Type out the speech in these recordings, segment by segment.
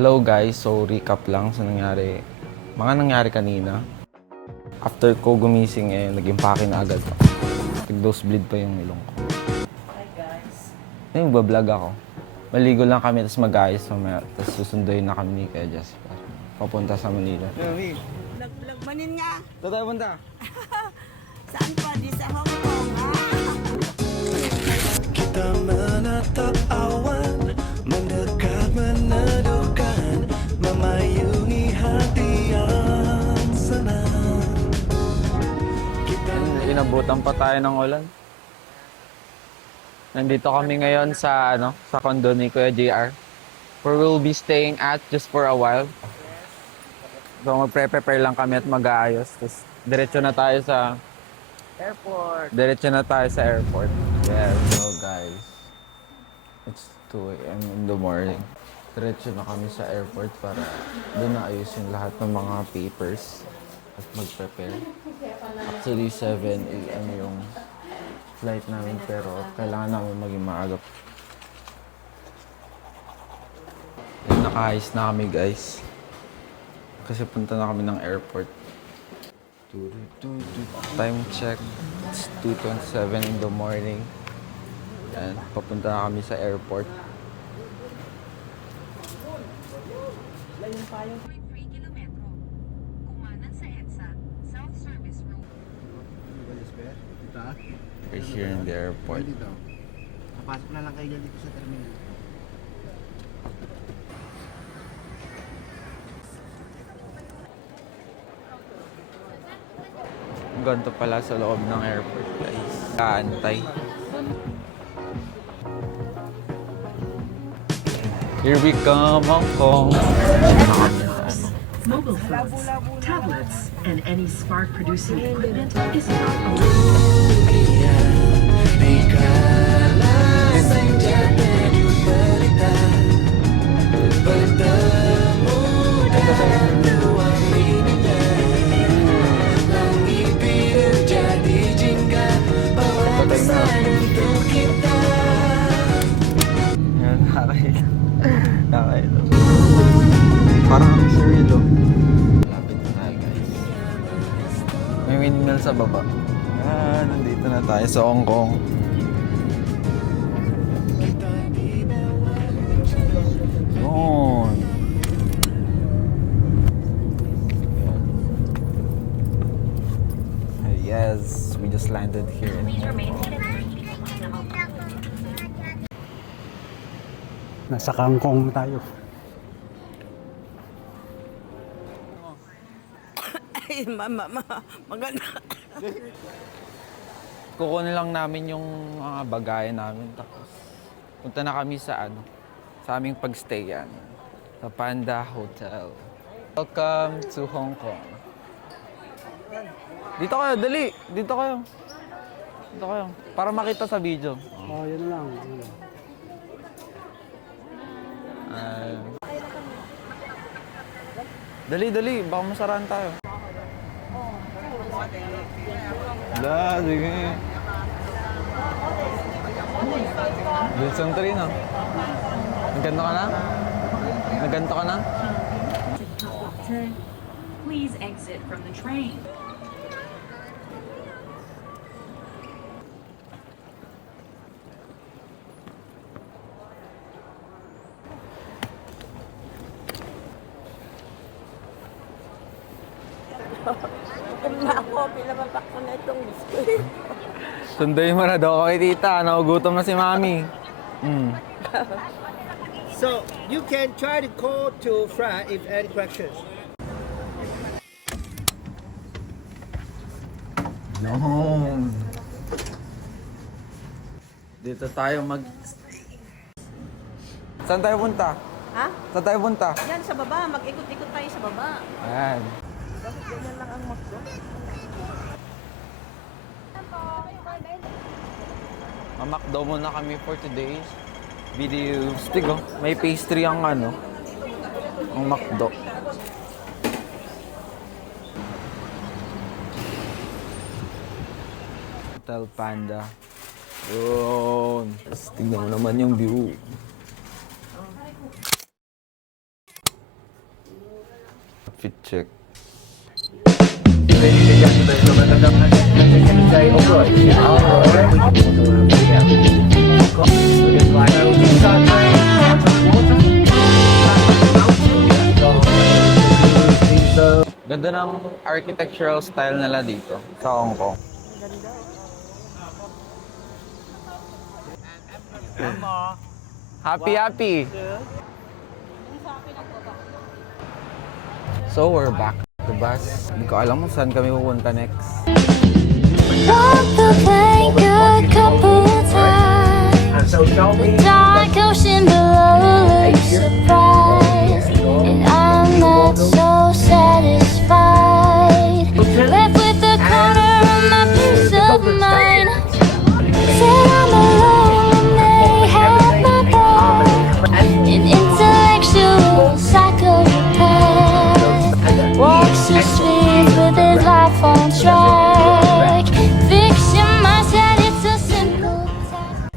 Hello guys, so recap lang sa nangyari kanina. After ko gumising nag-impake na agad ako. Nag-nosebleed pa yung ilong ko. Hi guys. Ngayon, bablog ako. Maligo lang kami, tapos mag-ayos mamaya. Tapos susunduin na kami ni Kuya Jasper. Papunta sa Manila. Lagmanin nga. Saan tayo punta? Saan pa? Di sa Hong Kong, ha? Kita menatap awan, mendekat meneduhkan, memayungi hati yang senang. Inabutan pa tayo ng ulan. Nandito kami ngayon sa condo ni Kuya JR. Where we'll be staying at just for a while. So magpre-prepare lang kami at mag-aayos. Tapos diretso na tayo sa airport. Yes, so guys. It's 2 AM in the morning. Diretso na kami sa airport para doon na ayusin lahat ng mga papers at mag-prepare. Actually, 7 AM yung flight namin pero kailangan namin maging maaga. Naka-ayos na kami guys. Kasi punta na kami ng airport. Time check. It's 2:27 in the morning. Yan, papunta na kami sa airport. 3 kilometro. Kumanan sa EDSA, South Service Road. We're here in the airport. Papasok na lang kayo dito sa terminal. Ganito pala sa loob ng airport guys. Kaantay. Here we come, Hong Kong. Mobile phones, tablets, and any spark-producing equipment is not allowed. Yan, nakakailan. Parang ang surreal, oh. Malapit na tayo, guys. May windmill sa baba. Nandito na tayo sa Hong Kong. Yun. Yes, we just landed here in Hong Kong. Nasa Kangkong tayo. Ay, maganda. Kukunin lang namin yung mga bagayan namin tapos punta na kami sa sa aming pagstayan sa Panda Hotel. Welcome to Hong Kong. Dito kayo, dali. Dito kayo. Dito kayo. Para makita sa video. Oh, yun lang. Dali. Baka masarahan tayo. Sige. Wilson Trino. Nagganto ka na? Nagganto ka na? Please exit from the train. Na ako, pinapapak ko na itong biskuit. Sunduin mo na daw kay tita. Nagugutom na si mami. So you can try to call to Fran if any questions. No. Dito tayo Saan tayo punta? Ha? Saan tayo punta? Yan, sa baba. Mag-ikot-ikot tayo sa baba. Ayan. Bakit ganyan lang ang ng McDo. Mamakdo muna kami for today's video. Stigo, may pastry ang ano, ang McDo. Hotel Panda. Yun. Tapos tignan mo naman yung view. Fit check. Ganda ng architectural style nila dito sa Hong Kong. Happy! So we're back at the bus. Hindi ko alam kung saan kami pupunta next. Walked the plank a couple times. The dark ocean below looks surprised, and I'm not so satisfied. Left with the corner of my peace of mind. Said I'm alone and they have my back. An intellectual psychopath walks the streets with his life on track. Fiction mindset, it's a simple task.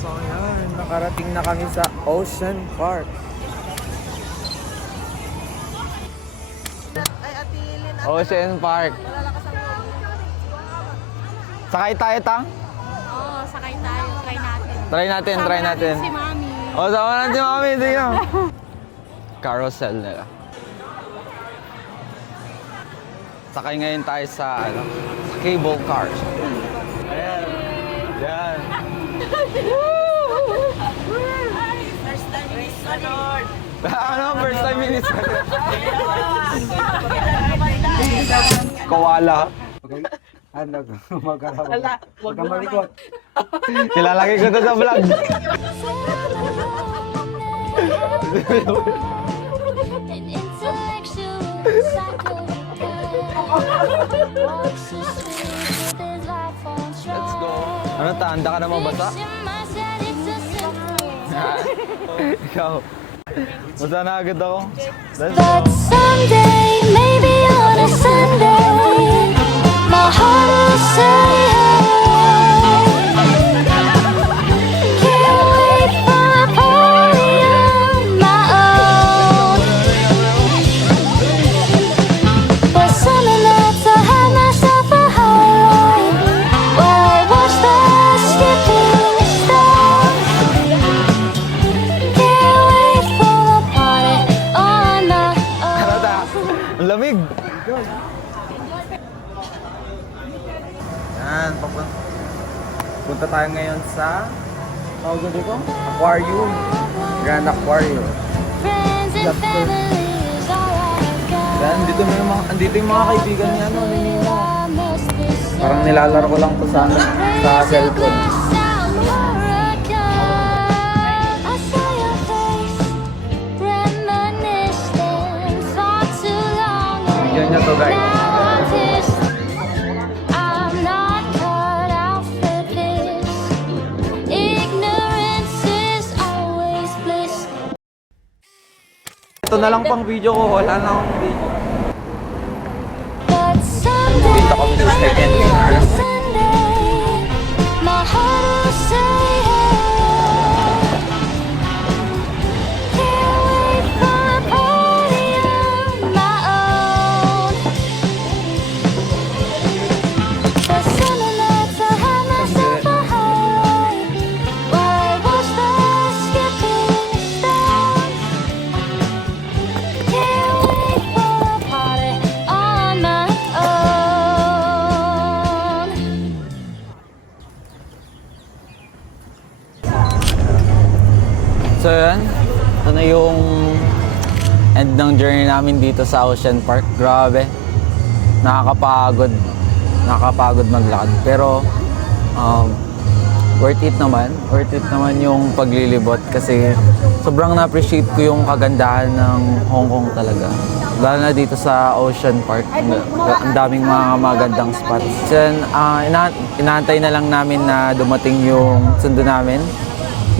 So yan, nakarating na kami sa Ocean Park. Ocean Park. Sakay tayo, Tang? Oo, sakay tayo. Try natin. Try natin. Si Mami. O, sama natin si Mami. Tingnan. Carousel nila. Sakay ngayon tayo sa, sa cable cars. Ayan. Yan. First time in Ecuador. Ano, first time in Koala. Ano, magkaraw. Huwag kang malikot. Kilalagay ko to sa vlog. An intellectual psychopath walks the streets with his life on track. Let's go. Ano, handa ka na mabasa? Fiction mindset, it's a simple task. Ikaw. Basa na agad ako. Let's But go. someday, maybe on a Sunday, my heart will say, can't wait for a party on my own. But summer nights I had myself a highlight while I watched the skipping stars. Can't wait for a party on my Ano own. ta? Ang lamig. Yan, punta tayo ngayon sa aquarium. Grand Aquarium. Friends and family is all I've got. Yan, andito yung mga kaibigan niya, no, ni Nino. I miss this Parang nilalaro ko lang to sa cellphone. I saw your face, reminiscing, far too long ago. Bigyan niya to, guys. Noticed I'm not cut out for this. Ignorance is always bliss. Ito na lang pang video ko, wala na akong video. But someday, Dito kami sa second maybe on a floor. Sunday, my heart will say, can't wait for a party on my own. For summer nights I had myself a highlight while I watched the skipping stars. Can't wait for a party on my own. So yan, ito na yung end ng journey namin dito sa Ocean Park. Grabe, nakakapagod maglakad. Pero worth it naman. Worth it naman yung paglilibot kasi sobrang na-appreciate ko yung kagandahan ng Hong Kong talaga. Lalo na dito sa Ocean Park. Ang daming mga magandang spots. Then, inaantay na lang namin na dumating yung sundo namin.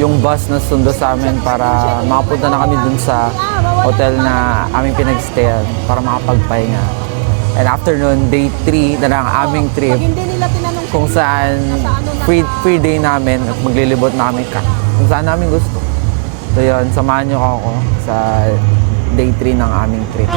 Yung bus na sundo sa amin para makapunta na kami dun sa hotel na aming pinag-stayan para makapagpahinga. And after nun, day 3 na lang ang aming trip kung saan free day namin at maglilibot na kami kung saan namin gusto. So yun, samahan nyo ako sa day 3 ng aming trip.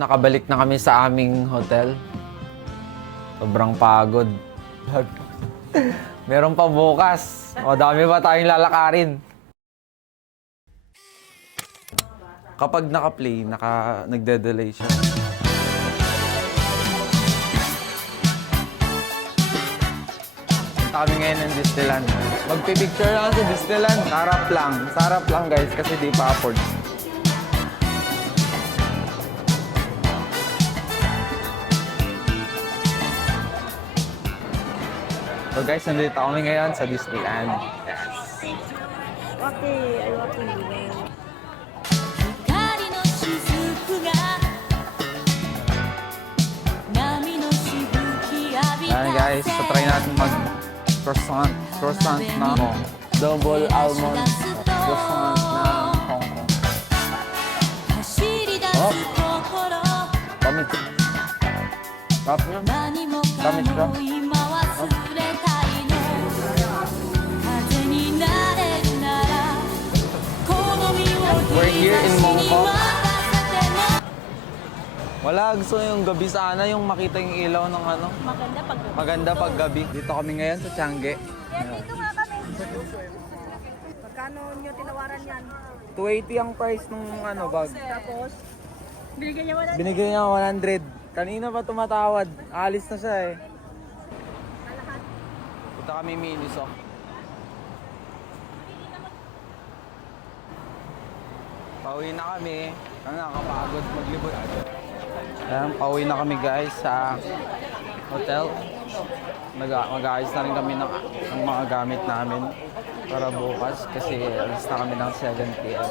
Nakabalik na kami sa aming hotel. Sobrang pagod. Meron pa bukas. O, dami pa tayong lalakarin. Kapag naka-play, nagde-delay siya. Punta kami ngayon ng Disneyland. Magpipicture lang sa Disneyland. Sarap lang. Sarap lang guys kasi di pa afford. So guys, nandito kami ngayon sa Disneyland. Yes. Okay, ay okay. Ayan guys, so try natin mag-croissant na double almond croissant na Hong Kong. Oh! Damit. Sarap niya. Damit siya. We're here in Mongkok. Wala, gusto yung gabi sana, yung makita yung ilaw ng ano. Maganda pag gabi. Dito kami ngayon sa Changi. Dito nga kami. Magkano nyo tinawaran yan? 280 ang price ng ano bag. Tapos, binigyan niya wala. Binigay niya 100. Kanina pa tumatawad. Alis na siya eh. Punta kami Miniso. Pauwi na kami. Nakakapagod maglibot. Ayan, pauwi na kami guys sa hotel. Mag-aayos na rin kami ng mga gamit namin para bukas kasi alis na kami ng 7 p.m.